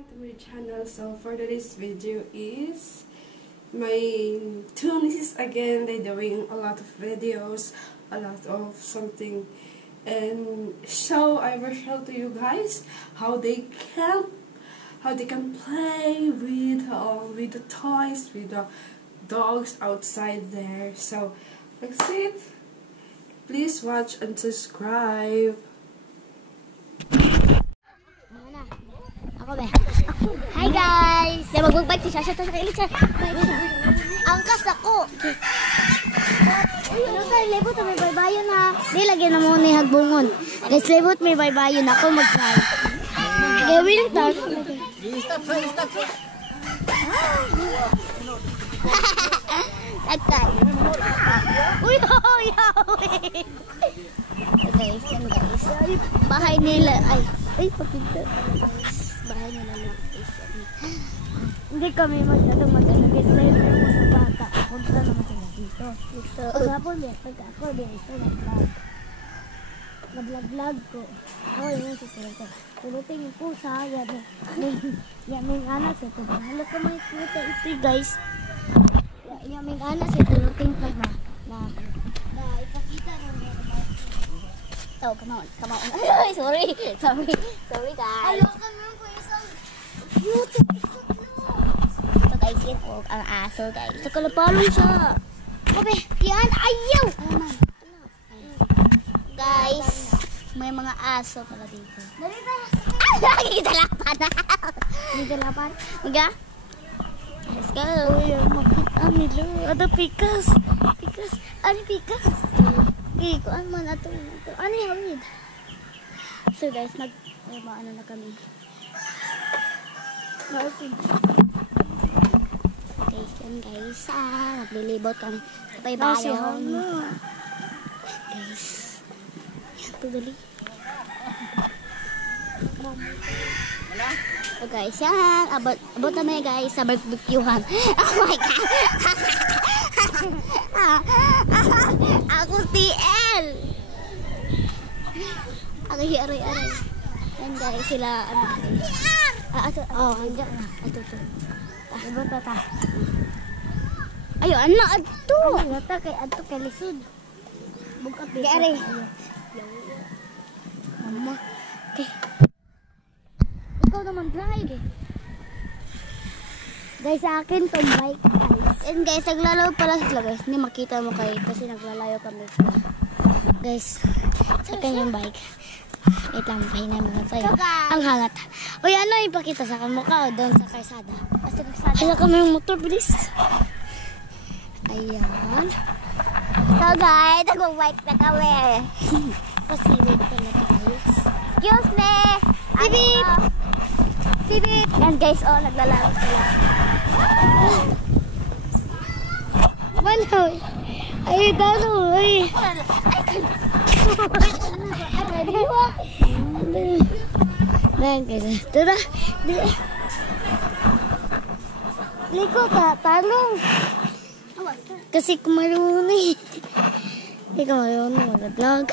back to my channel. So for today's video is my two nieces again. They're doing a lot of videos, a lot of something, and I will show to you guys how they can play with the toys, with the dogs outside there. So that's it. Please watch and subscribe. Hi guys! Magbag-bike si Shasha. Angkas ako! Ano tayo, libot may baybayon ha. Di, lagyan na muna yung hagbungon. Guys, libot may baybayon ako mag-drive. Gawin ito. Stop. Tagtay. Uy! Okay, yan guys. Bahay nila. Ay, papinta. Bahay nila lang. Hindi kami masyadong mag-ano. Guys, dahil meron mo sa bata. Punta naman sila dito. Pagkapon yan. Pagka-ako din. Ito nag-vlog. Nag-vlog ko. Ako yun si Tulito. Tulutin yung pusa. Yan may anak siya. Halo ko mga ito guys. Yan may anak siya. Tulutin pa na ipakita na oh, come on. Sorry guys. Hello, kami po isang beautiful isang ito guys, yan po ang aso guys. Ito kalapalong siya. Kabe, yan, ayaw! Guys, may mga aso pala dito. Nagigitalapan na! Nagigitalapan? Maga? Let's go! Makita nila. Ada pikas. Ano pikas? Kuan man ato. Ano yung so guys, ano na kami. Guys, naglilibot kami sa baybayon. Guys, ito dali. So guys, yan. Abot na guys sa barbecuehan. Oh my God! Ako TL. Ako aray. Yan guys, sila ano. Andiyan na. Ito. Ibo ta. Ayo, ano adto? Ano ta kay adto kay lisod. Bugat di aray. Mama. Okay. Ikaw naman drive eh. Guys, sa akin tong bike guys. And guys, naglalayo pala sila guys. Hindi makita mo kayo kasi naglalayo kami. Guys, sa kanyang bike. Wait lang, pahinay mga tayo. Ang hangat. Uy, ano ipakita sa kamukha o doon sa karsada? Sa karsada. Hala kami yung motor, bilis. Ayan. So guys, nag-bike na kami. Pasilig pala guys. Excuse me! Bibip! Yan guys, naglalaro sila. Manoy! Ay, danoy! Ayan guys, tara! Liko ka, talong! Kasi kumarunong eh. Hindi ka marunong mag-vlog.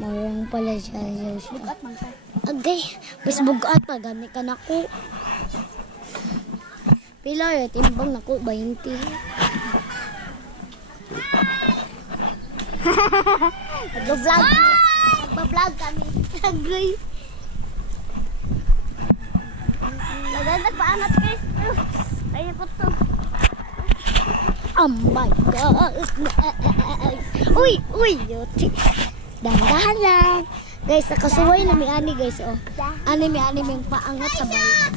Marunong pala siya. Agay, pas bugat pa, gamit ka na ko. Pila yun, timbang na ko, 20. Nagbablog kami. Agay. Nagpaangat guys. Kaya po to. Oh my God. Uy, yuti. Dahan lang. Guys, nakasuway na may ani guys. Ani may paangat sa bike.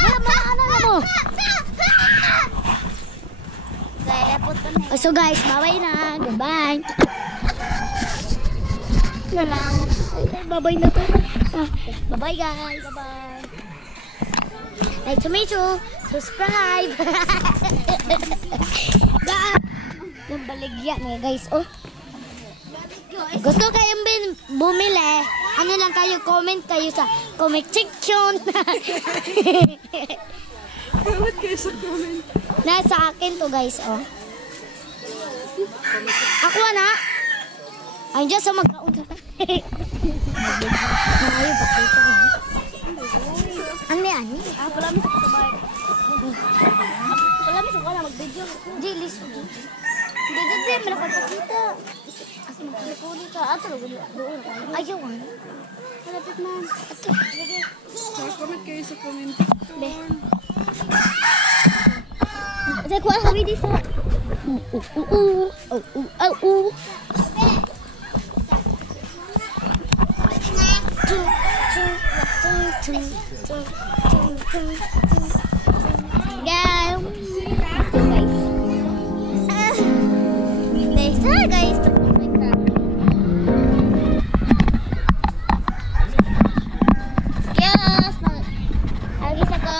Ano? So guys, bye-bye na. Goodbye. Bye-bye na to. Bye-bye guys. Bye-bye. Like to meet you. Subscribe. Nabaligya na guys. Gusto kayong bumili, ano lang kayo, comment kayo sa comment section. Comment kayo sa comment. Nasa akin to guys, Ako na. Ay, dyan sa magkaon sa Ayaw, pakita ko. Ano yan? Wala mo sa sabay. Wala mo sa kala mag-video. Di, liso. Hindi, malakad pa kita. Kasi magkulikuli ka. Doon. Ayaw, ano? Malapit na. So, comment kayo sa comment. Kasi kuha kami di sa... Guys, Agis ako.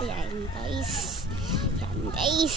yan guys. Yan guys.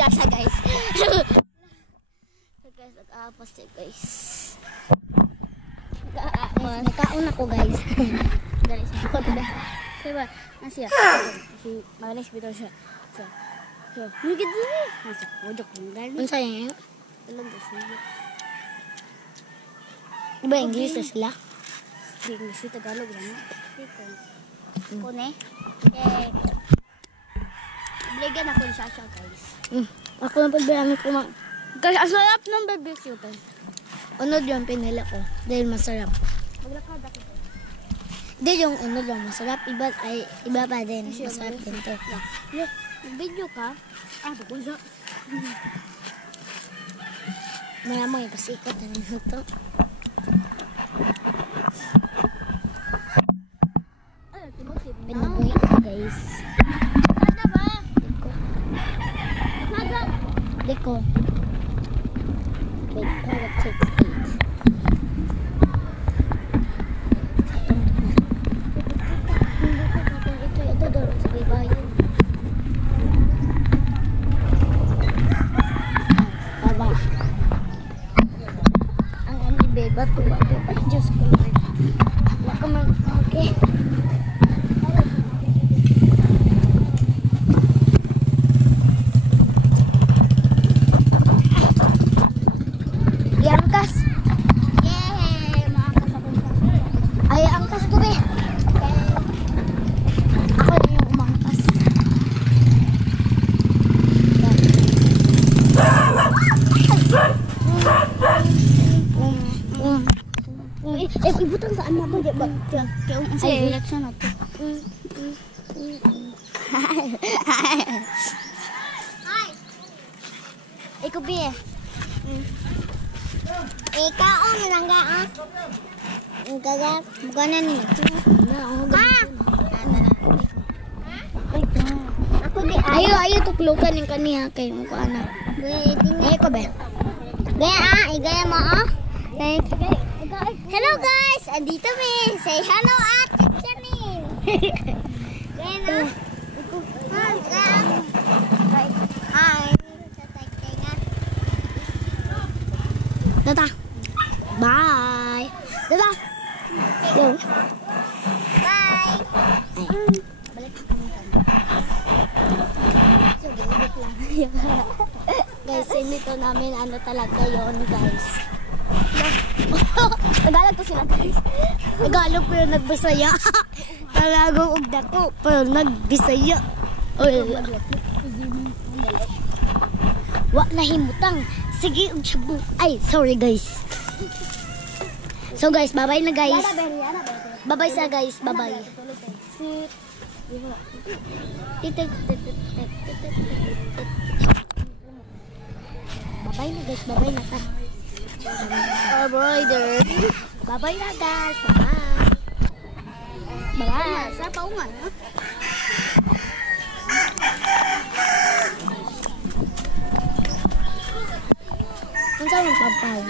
Sasa guys. Guys, nag-aapas siya guys. Nakaon ako guys. Dali siya. Diba? Nasiya. Si Maris bitaw siya. So, mungkin dili. Nasa pojok ng dali. Ano sa'yo yun? Talaga siya. Diba English na sila? Di English yung Tagalog lang. Dito. Kone. Okay. Bligyan ako ni Sasha guys. Ako na pagbayami ko ma... Guys, ang sarap ng barbecue guys. Unod yung pinila ko. Dahil masarap. Maglakad ako. Hindi yung unod yung masarap. Iba pa din. Masarap din to. Look, mag-video ka. Pagpunsa. Malamang ipasikot na nito to. Ay, timotip na. Pinabuhi ko guys. Ano ba? Maga. Deko. Wait, para takes 8. Ito doon sa bayan. Baba. Ang anibe, bato. Ay, Diyos ko. Wala ka man. Okay. Iangkas. Yay! Makakas ako. Ay, angkas ko be. Ako na yung umangkas. Ibutan saan na ba? Ay, election na to. Ikaw be. Ikaw o nalangga ah. Gaga, bukanan ni. Ako di ayo tuklukan yung kaniya kay mo ko ana. Ay ko be. Gaya igaya mo ah. Hello guys, andito mi. Say hello Ate Janine. Gaya na. Hi. Tata. Bye. Tata. Yo. Bye. Balik kami guys, sinito namin ano talaga yon guys. Tagalog to sila guys. Tagalog pero nagbisaya. Tagalog og dako pero nagbisaya. Wa na himutang. Sige og shabu. Ay, sorry guys. So guys, bye-bye na guys. Bye-bye sa guys. Bye-bye. Bye-bye na guys. Bye-bye na ta. Embroider. Bye-bye na guys. Bye-bye. Bye-bye. Sa paungan, ha? Kung saan magpapaw?